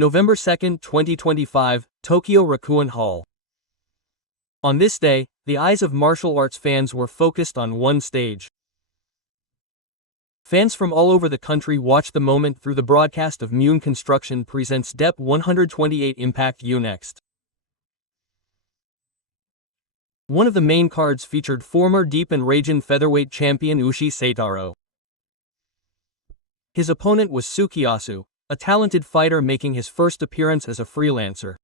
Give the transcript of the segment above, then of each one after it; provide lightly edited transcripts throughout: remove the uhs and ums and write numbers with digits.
November 2, 2025, Tokyo Rakuen Hall. On this day, the eyes of martial arts fans were focused on one stage. Fans from all over the country watched the moment through the broadcast of Mune Construction presents DEP 128 Impact U Next. One of the main cards featured former Deep and Rizin featherweight champion Ushi Seitaro. His opponent was Tsukiyasu, a talented fighter making his first appearance as a freelancer.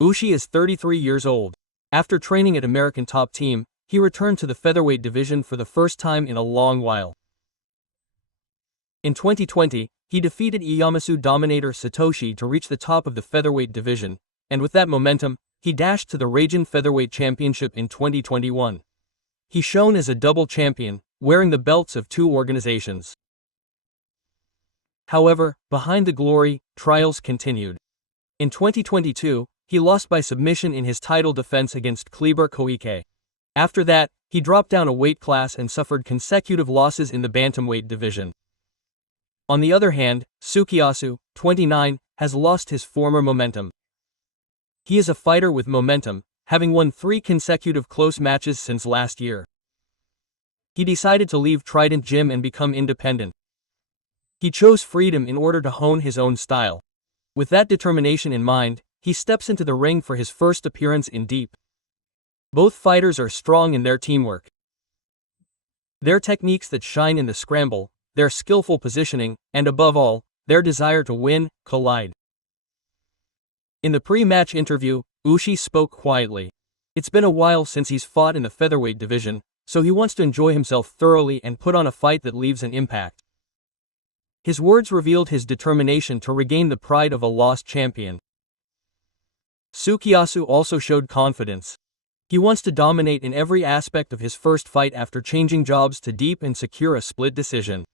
Ushi is 33 years old. After training at American Top Team, he returned to the featherweight division for the first time in a long while. In 2020, he defeated Ieyasu dominator Satoshi to reach the top of the featherweight division, and with that momentum, he dashed to the Rizin Featherweight Championship in 2021. He shone as a double champion, wearing the belts of two organizations. However, behind the glory, trials continued. In 2022, he lost by submission in his title defense against Kleber Koike. After that, he dropped down a weight class and suffered consecutive losses in the bantamweight division. On the other hand, Tsukiyasu, 29, has lost his former momentum. He is a fighter with momentum, having won 3 consecutive close matches since last year. He decided to leave Trident Gym and become independent. He chose freedom in order to hone his own style. With that determination in mind, he steps into the ring for his first appearance in Deep. Both fighters are strong in their teamwork. Their techniques that shine in the scramble, their skillful positioning, and above all, their desire to win, collide. In the pre-match interview, Ushi spoke quietly. It's been a while since he's fought in the featherweight division, so he wants to enjoy himself thoroughly and put on a fight that leaves an impact. His words revealed his determination to regain the pride of a lost champion. Tsukiyasu also showed confidence. He wants to dominate in every aspect of his first fight after changing jobs to Deep and secure a split decision.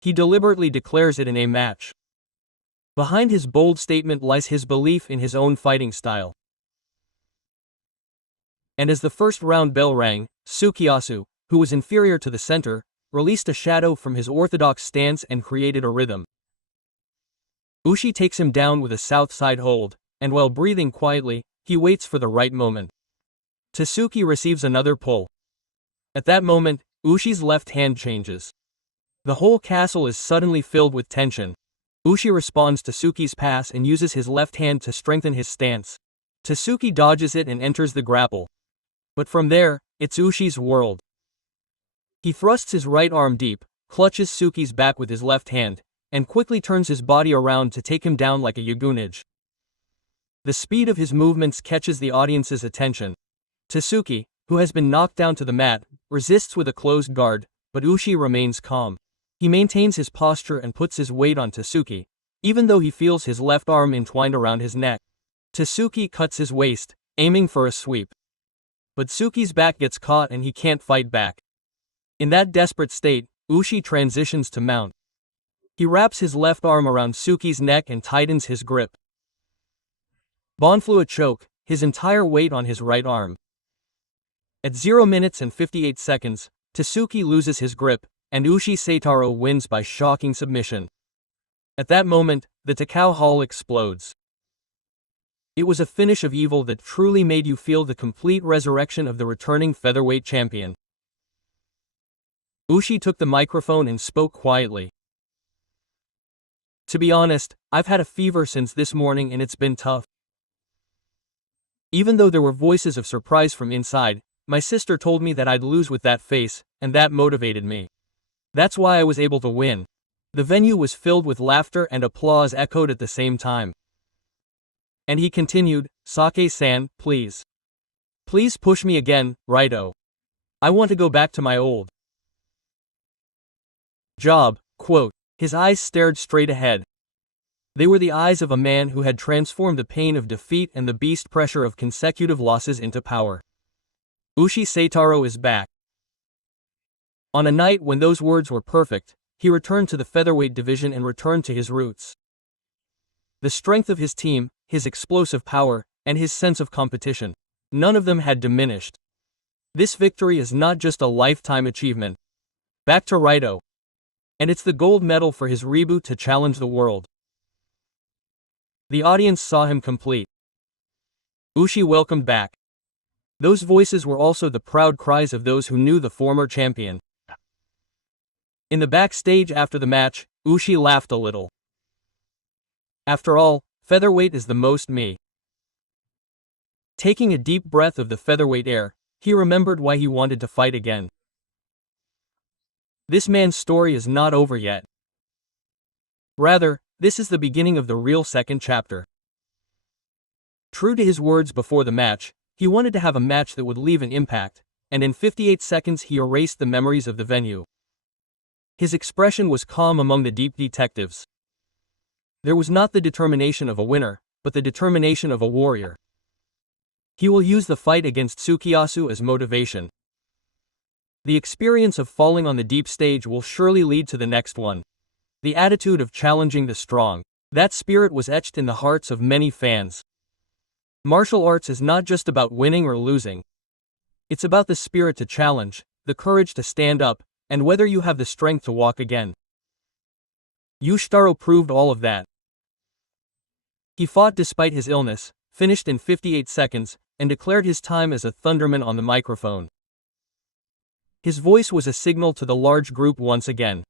He deliberately declares it in a match. Behind his bold statement lies his belief in his own fighting style. And as the first round bell rang, Tsukiyasu, who was inferior to the center, released a shadow from his orthodox stance and created a rhythm. Ushi takes him down with a south side hold, and while breathing quietly, he waits for the right moment. Tsuki receives another pull. At that moment, Ushi's left hand changes. The whole castle is suddenly filled with tension. Ushi responds to Tsuki's pass and uses his left hand to strengthen his stance. Tsuki dodges it and enters the grapple. But from there, it's Ushi's world. He thrusts his right arm deep, clutches Tsuki's back with his left hand, and quickly turns his body around to take him down like a yagunage. The speed of his movements catches the audience's attention. Tsuki, who has been knocked down to the mat, resists with a closed guard, but Ushi remains calm. He maintains his posture and puts his weight on Tsuki, even though he feels his left arm entwined around his neck. Tsuki cuts his waist, aiming for a sweep. But Tsuki's back gets caught and he can't fight back. In that desperate state, Ushi transitions to mount. He wraps his left arm around Tsuki's neck and tightens his grip. Bonfluet choke, his entire weight on his right arm. At 0 minutes and 58 seconds, Tsuki loses his grip, and Ushi Seitaro wins by shocking submission. At that moment, the Takao Hall explodes. It was a finish of evil that truly made you feel the complete resurrection of the returning featherweight champion. Ushi took the microphone and spoke quietly. To be honest, I've had a fever since this morning and it's been tough. Even though there were voices of surprise from inside, my sister told me that I'd lose with that face, and that motivated me. That's why I was able to win. The venue was filled with laughter and applause echoed at the same time. And he continued, Sake-san, please. Please push me again, Raito. I want to go back to my old job, quote. His eyes stared straight ahead. They were the eyes of a man who had transformed the pain of defeat and the beast pressure of consecutive losses into power. Ushi Seitaro is back. On a night when those words were perfect, he returned to the featherweight division and returned to his roots. The strength of his team, his explosive power, and his sense of competition, none of them had diminished. This victory is not just a lifetime achievement. Back to Raito. And it's the gold medal for his reboot to challenge the world. The audience saw him complete. Ushi welcomed back. Those voices were also the proud cries of those who knew the former champion. In the backstage after the match, Ushi laughed a little. After all, featherweight is the most me. Taking a deep breath of the featherweight air, he remembered why he wanted to fight again. This man's story is not over yet. Rather, this is the beginning of the real second chapter. True to his words before the match, he wanted to have a match that would leave an impact, and in 58 seconds he erased the memories of the venue. His expression was calm among the deep detectives. There was not the determination of a winner, but the determination of a warrior. He will use the fight against Tsukiyasu as motivation. The experience of falling on the deep stage will surely lead to the next one. The attitude of challenging the strong. That spirit was etched in the hearts of many fans. Martial arts is not just about winning or losing. It's about the spirit to challenge, the courage to stand up, and whether you have the strength to walk again. Yushitaro proved all of that. He fought despite his illness, finished in 58 seconds, and declared his time as a thunderman on the microphone. His voice was a signal to the large group once again.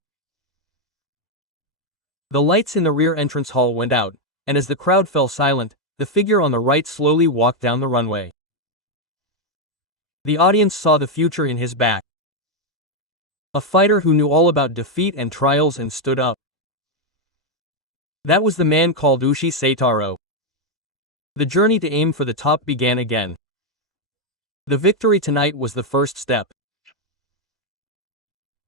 The lights in the rear entrance hall went out, and as the crowd fell silent, the figure on the right slowly walked down the runway. The audience saw the future in his back. A fighter who knew all about defeat and trials and stood up. That was the man called Ushi Seitaro. The journey to aim for the top began again. The victory tonight was the first step.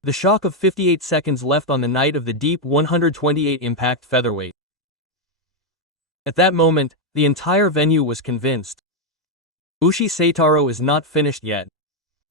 The shock of 58 seconds left on the night of the deep 128 impact featherweight. At that moment, the entire venue was convinced. Ushi Seitaro is not finished yet.